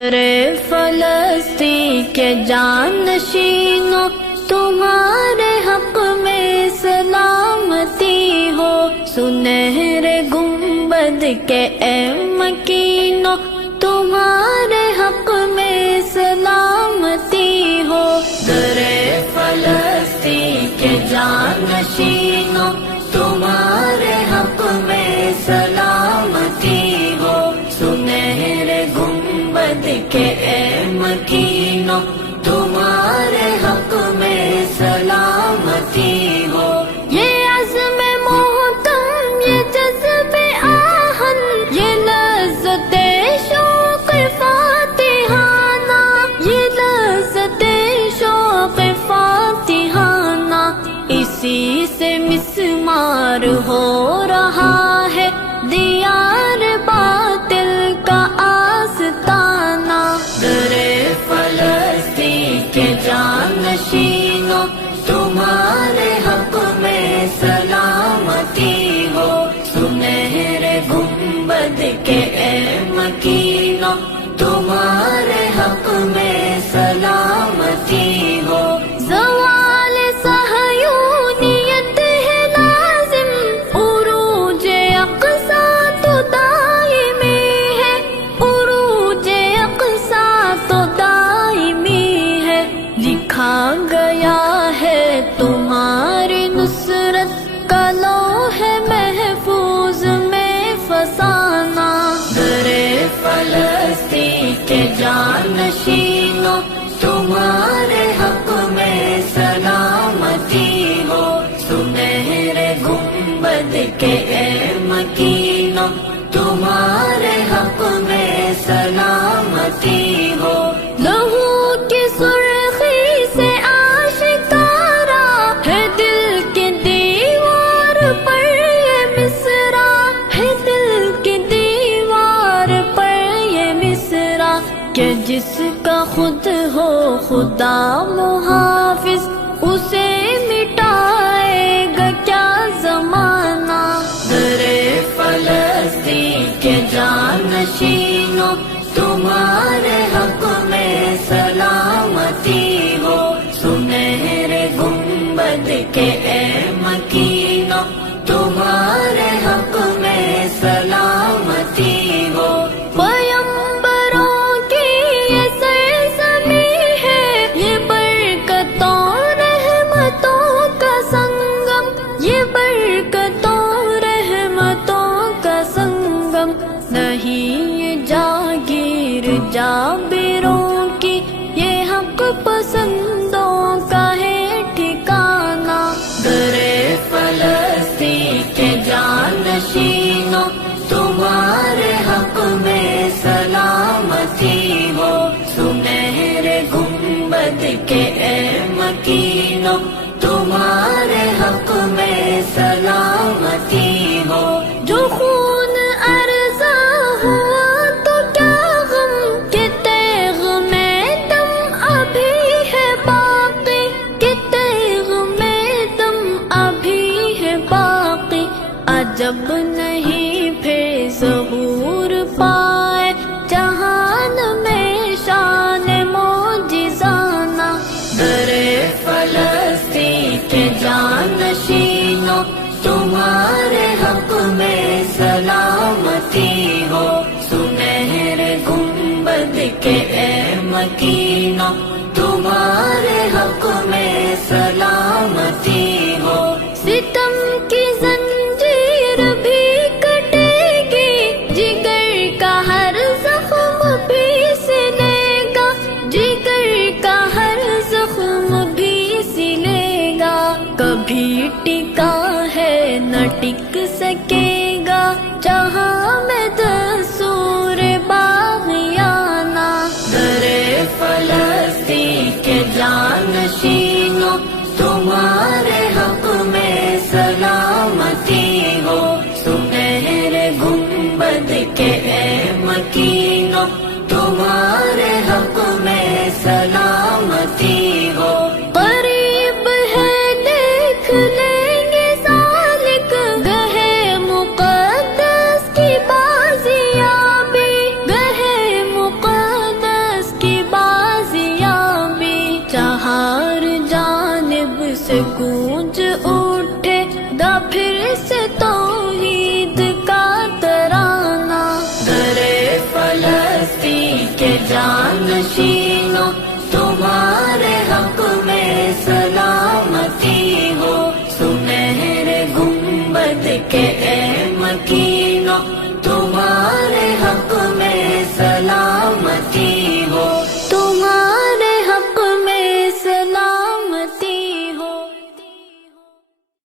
رے فلسطین کے جانشینوں تمہارے حق میں سلامتی ہو، سنہرے گنبد کے اے مکینوں تمہارے حق میں سلامتی ہو، رے فلسطین کے جانشینوں تمہارے حق میں سلامتی ہو، سنہرے گنبد کے اے مکینوں تمہارے حق میں سلامتی ہو۔ یہ عزم محکم، یہ جذب آہن، یہ لذت شوق فاتحانہ، یہ لذت شوق فاتحانہ، اسی سے مسمار ہو رہا ہے دیار باطل کا آستانہ، درے فلسطین کے جانشینوں تمہارے حق میں سلامتی ہو، سنہرے گنبد کے اے مکینوں تمہارے حق میں سلامتی ہو۔ زوال صہیونیت ہے لازم، عروج اقصیٰ تو دائمی ہے، عروج اقصیٰ تو دائمی ہے، لکھا گیا ہے تمہاری نصرت کا لوح محفوظ میں فسانہ، درے فلسطین کے جانشینوں تمہارے حق میں سلامتی ہو، سنہرے گنبد کے اے مکینوں تمہارے حق میں سلامتی ہو۔ لہو کی سرخی سے آشکارا ہے دل کی دیوار پر یہ مصرع، ہے دل کی دیوار پر یہ مصرع، کہ جس کا خود ہو خدا محافظ اسے مٹائے گا کیا زمانہ، درے فلسطین کے جانشینوں تمہارے حق میں سلامتی ہو، سنہرے گنبد کے اے مکینوں تمہارے حق میں سلامتی ہو۔ پیمبروں کی یہ سرزمین ہے، یہ برکتوں رحمتوں کا سنگم، یہ برکتوں رحمتوں کا سنگم، نہیں یہ جاگیر جابروں کی، یہ حق پسندوں کا ہے ٹھکانہ، درے فلسطین کے جانشینوں تمہارے حق میں سلامتی ہو، سنہرے گنبد کے اے مکینوں تمہارے حق میں سلامتی ہو۔ جو خون ارزا ہوا تو کیا غم، کہ تیغ میں دم ابھی ہے باقی، کہ تیغ میں دم ابھی ہے باقی، عجب نہیں پھر ظہور پائے جہان میں شان معجزانہ، درے فلسطین کے جانشینوں تمہارے حق میں سلامتی ہو، سنہرے گنبد کے اے مکینوں تمہارے حق میں سلامتی ہو۔ ستم کی زنجیر بھی کٹے گی، جگر کا ہر زخم بھی سلے گا، جگر کا ہر زخم بھی سلے گا، کبھی ٹکا ہے نہ ٹک سکے گا جہاں میں دستور باغیانہ، درے فلسطین کے جانشینوں تمہارے حق میں سلامتی ہو، سنہرے گنبد کے اے مکینوں تمہارے حق میں سلامتی ہو۔ قریب ہے دیکھ لیں گے سالک گہے مقدس کی بازیابی، گہے مقدس سے گونج اٹھے گا پھر سے توحید کا ترانہ، درے فلسطین کے جانشین